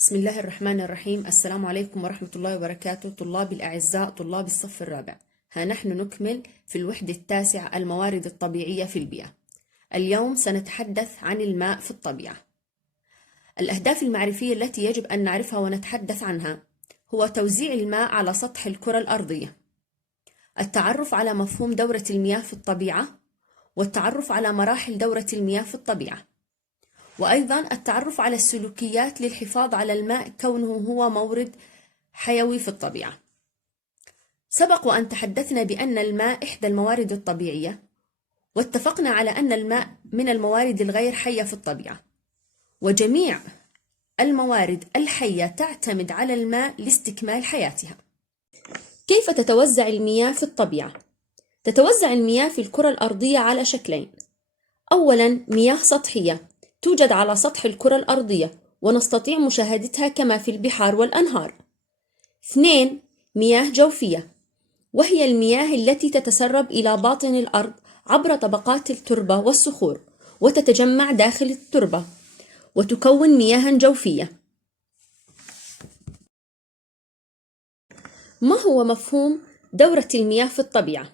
بسم الله الرحمن الرحيم. السلام عليكم ورحمة الله وبركاته. طلاب الأعزاء، طلاب الصف الرابع، ها نحن نكمل في الوحدة التاسعة الموارد الطبيعية في البيئة. اليوم سنتحدث عن الماء في الطبيعة. الأهداف المعرفية التي يجب أن نعرفها ونتحدث عنها هو توزيع الماء على سطح الكرة الأرضية، التعرف على مفهوم دورة المياه في الطبيعة، والتعرف على مراحل دورة المياه في الطبيعة، وأيضا التعرف على السلوكيات للحفاظ على الماء كونه هو مورد حيوي في الطبيعة. سبق وأن تحدثنا بأن الماء إحدى الموارد الطبيعية، واتفقنا على أن الماء من الموارد الغير حية في الطبيعة، وجميع الموارد الحية تعتمد على الماء لاستكمال حياتها. كيف تتوزع المياه في الطبيعة؟ تتوزع المياه في الكرة الأرضية على شكلين. أولا، مياه سطحية توجد على سطح الكرة الأرضية ونستطيع مشاهدتها كما في البحار والأنهار. 2. مياه جوفية، وهي المياه التي تتسرب إلى باطن الأرض عبر طبقات التربة والصخور وتتجمع داخل التربة وتكون مياه جوفية. ما هو مفهوم دورة المياه في الطبيعة؟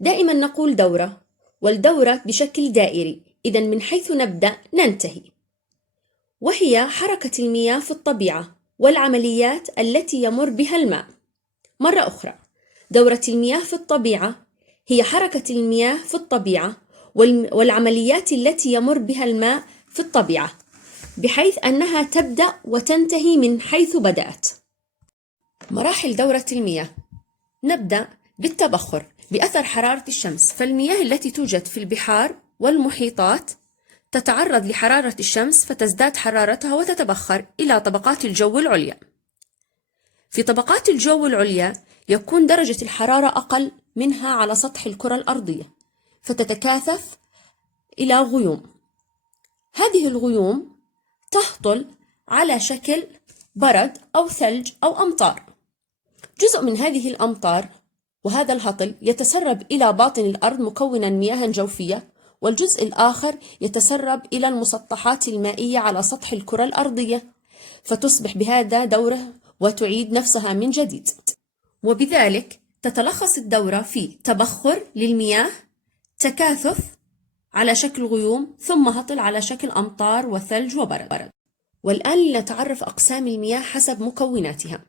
دائما نقول دورة، والدورة بشكل دائري، إذن من حيث نبدأ ننتهي، وهي حركة المياه في الطبيعة والعمليات التي يمر بها الماء. مرة أخرى، دورة المياه في الطبيعة هي حركة المياه في الطبيعة والعمليات التي يمر بها الماء في الطبيعة، بحيث أنها تبدأ وتنتهي من حيث بدأت. مراحل دورة المياه. نبدأ بالتبخر بأثر حرارة الشمس، فالمياه التي توجد في البحار والمحيطات تتعرض لحرارة الشمس فتزداد حرارتها وتتبخر إلى طبقات الجو العليا. في طبقات الجو العليا يكون درجة الحرارة أقل منها على سطح الكرة الأرضية، فتتكاثف إلى غيوم. هذه الغيوم تهطل على شكل برد أو ثلج أو أمطار. جزء من هذه الأمطار وهذا الهطل يتسرب إلى باطن الأرض مكونا مياه جوفية، والجزء الآخر يتسرب إلى المسطحات المائية على سطح الكرة الأرضية، فتصبح بهذا دورة وتعيد نفسها من جديد. وبذلك تتلخص الدورة في تبخر للمياه، تكاثف على شكل غيوم، ثم هطل على شكل أمطار وثلج وبرد. والآن لنتعرف أقسام المياه حسب مكوناتها.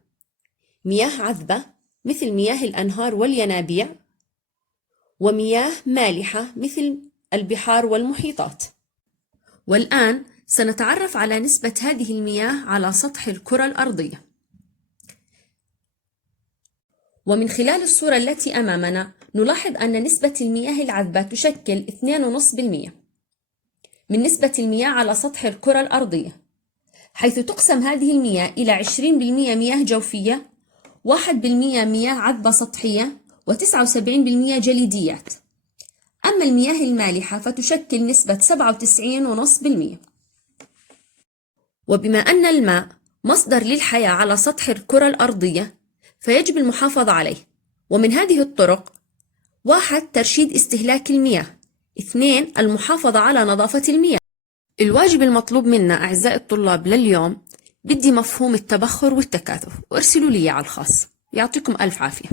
مياه عذبة مثل مياه الأنهار والينابيع، ومياه مالحة مثل البحار والمحيطات. والآن سنتعرف على نسبة هذه المياه على سطح الكرة الأرضية. ومن خلال الصورة التي أمامنا نلاحظ أن نسبة المياه العذبة تشكل 2.5% من نسبة المياه على سطح الكرة الأرضية، حيث تقسم هذه المياه إلى 20% مياه جوفية، 1% مياه عذبة سطحية، و79% جليديات. أما المياه المالحة فتشكل نسبة 97.5%. وبما أن الماء مصدر للحياة على سطح الكرة الأرضية فيجب المحافظة عليه، ومن هذه الطرق: 1. ترشيد استهلاك المياه. 2. المحافظة على نظافة المياه. الواجب المطلوب منا أعزائي الطلاب لليوم بدي مفهوم التبخر والتكاثف، وارسلوا لي على الخاص. يعطيكم ألف عافية.